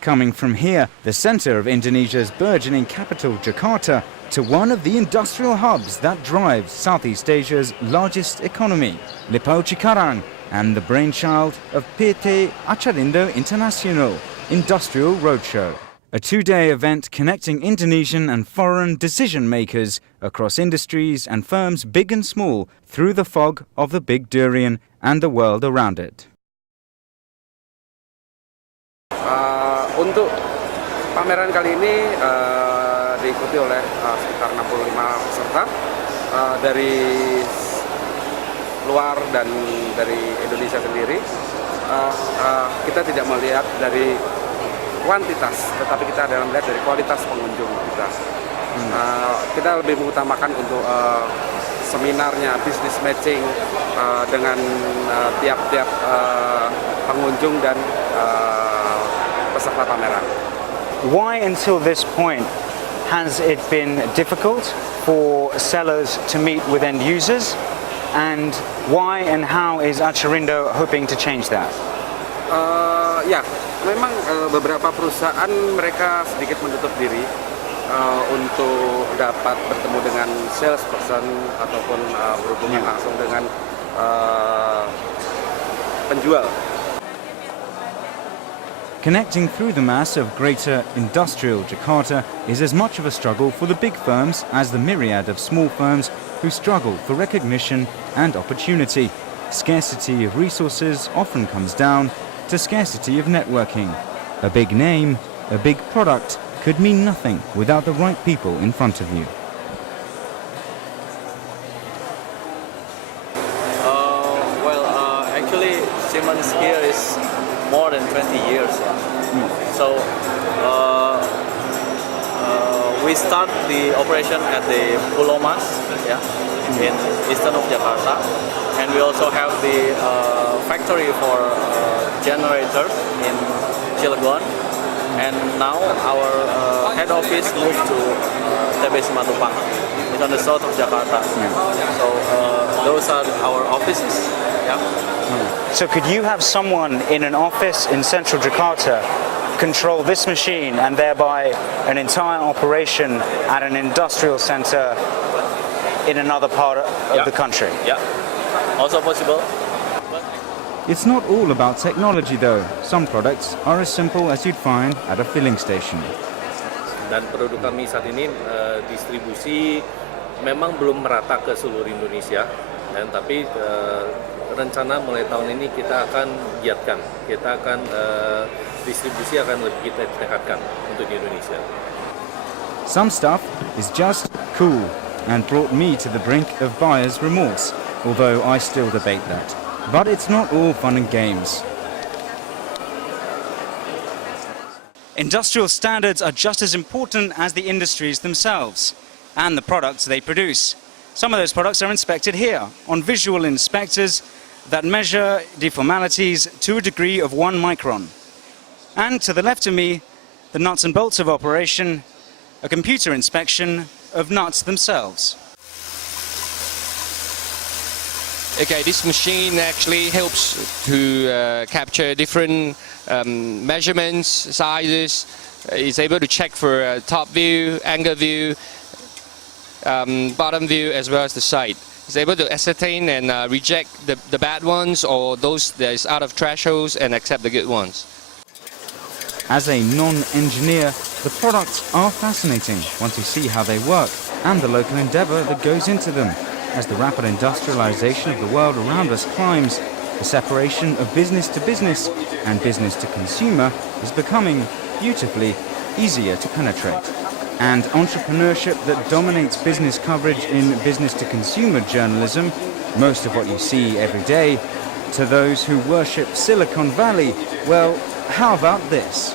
coming from here, the center of Indonesia's burgeoning capital, Jakarta, to one of the industrial hubs that drives Southeast Asia's largest economy, Lippo Cikarang, and the brainchild of PT H264 International Industrial Roadshow, a two-day event connecting Indonesian and foreign decision-makers across industries and firms big and small through the fog of the Big Durian and the world around it. Untuk pameran kali ini diikuti oleh sekitar 65 peserta dari luar dan dari Indonesia sendiri. Kita tidak melihat dari kuantitas, tetapi kita adalah melihat dari kualitas pengunjung kita. Kita lebih mengutamakan untuk seminarnya, business matching dengan tiap-tiap pengunjung dan peserta pameran. Why until this point has it been difficult for sellers to meet with end users, and why and how is H264 hoping to change that? Ya, memang beberapa perusahaan mereka sedikit menutup diri untuk dapat bertemu dengan salesperson ataupun berhubungan langsung dengan penjual. Connecting through the mass of greater industrial Jakarta is as much of a struggle for the big firms as the myriad of small firms who struggle for recognition and opportunity. Scarcity of resources often comes down to scarcity of networking. A big name, a big product could mean nothing without the right people in front of you. Actually, Siemens here is more than 20 years. So we start the operation at the Pulau Mas, in eastern of Jakarta, and we also have the factory for generators in Cilegon, and now our head office moved to TBC Matupang. It's on the south of Jakarta. So those are our offices. So could you have someone in an office in central Jakarta control this machine and thereby an entire operation at an industrial center in another part of the country? Yeah, also possible. It's not all about technology though. Some products are as simple as you'd find at a filling station. Dan produk kami saat ini distribusi memang belum merata ke seluruh Indonesia, dan tapi rencana mulai tahun ini kita akan giatkan, kita akan distribusi akan lebih kita tingkatkan untuk di Indonesia. Some stuff is just cool and brought me to the brink of buyer's remorse, although I still debate that. But it's not all fun and games. Industrial standards are just as important as the industries themselves and the products they produce. Some of those products are inspected here on visual inspectors that measure deformalities to a degree of 1 micron. And to the left of me, the nuts and bolts of operation, a computer inspection of nuts themselves. Okay, this machine actually helps to capture different measurements, sizes. It's able to check for top view, angle view, bottom view, as well as the side. It's able to ascertain and reject the bad ones or those that is out of thresholds and accept the good ones. As a non-engineer, the products are fascinating once you see how they work and the local endeavour that goes into them. As the rapid industrialization of the world around us climbs, the separation of business to business and business to consumer is becoming beautifully easier to penetrate. And entrepreneurship that dominates business coverage in business-to-consumer journalism, most of what you see every day, to those who worship Silicon Valley, well, how about this?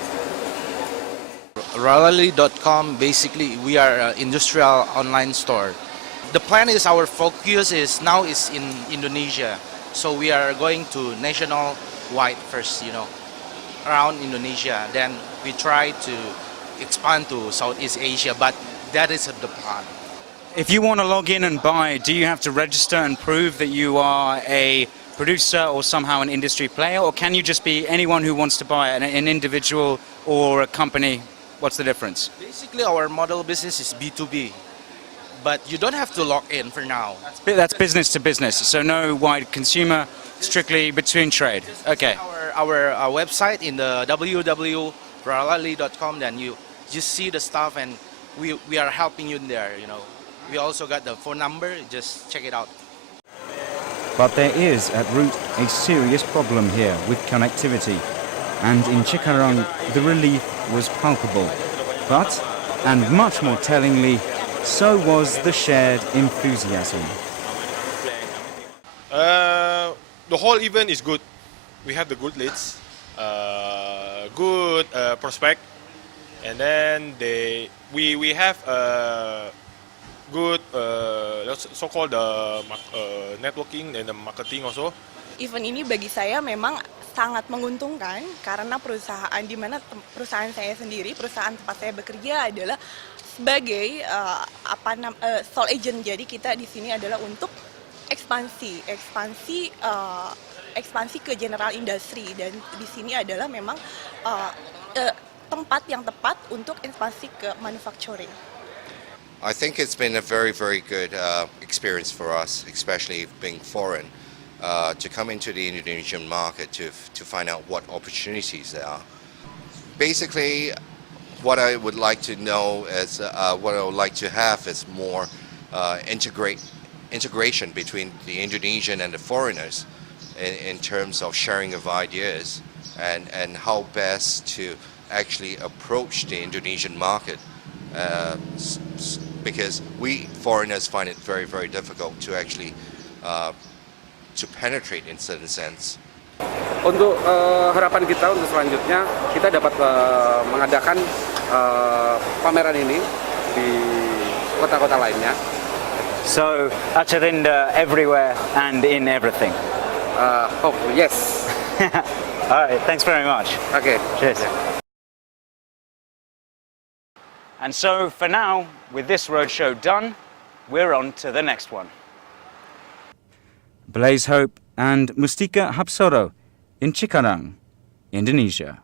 Rally.com, basically, we are an industrial online store. The plan is our focus is now is in Indonesia, so we are going to nationwide first, around Indonesia. Then we try to expand to Southeast Asia, but that is the plan. If you want to log in and buy, do you have to register and prove that you are a producer or somehow an industry player, or can you just be anyone who wants to buy, an individual or a company? What's the difference? Basically, our model business is B2B, but you don't have to log in for now. That's business to business, so no wide consumer, strictly between trade. Okay. Our website in the www.ralali.com, then you just see the stuff, and we are helping you in there. We also got the phone number. Just check it out. But there is, at root, a serious problem here with connectivity. And in Cikarang, the relief was palpable. But, and much more tellingly, so was the shared enthusiasm. The whole event is good. We have the good leads, good prospect, and then we have good so-called networking and the marketing also. Event ini bagi saya memang sangat menguntungkan karena perusahaan di mana perusahaan saya sendiri, perusahaan tempat saya bekerja adalah sebagai sole agent. Jadi kita di sini adalah untuk ekspansi ke general industry, dan di sini adalah memang tempat yang tepat untuk ekspansi ke manufacturing. I think it's been a very, very good experience for us, especially being foreign, to come into the Indonesian market to find out what opportunities there are. Basically, what I would like to know is, what I would like to have is more integration between the Indonesian and the foreigners in terms of sharing of ideas and how best to actually approach the Indonesian market. Because we foreigners find it very, very difficult to actually to penetrate in certain sense. Untuk harapan kita untuk selanjutnya, kita dapat mengadakan pameran ini di kota-kota lainnya. So, Acharinda everywhere and in everything. Hopefully, yes. All right, thanks very much. Okay. Cheers. And so, for now, with this roadshow done, we're on to the next one. Blaze Hope and Mustika Hapsoro in Cikarang, Indonesia.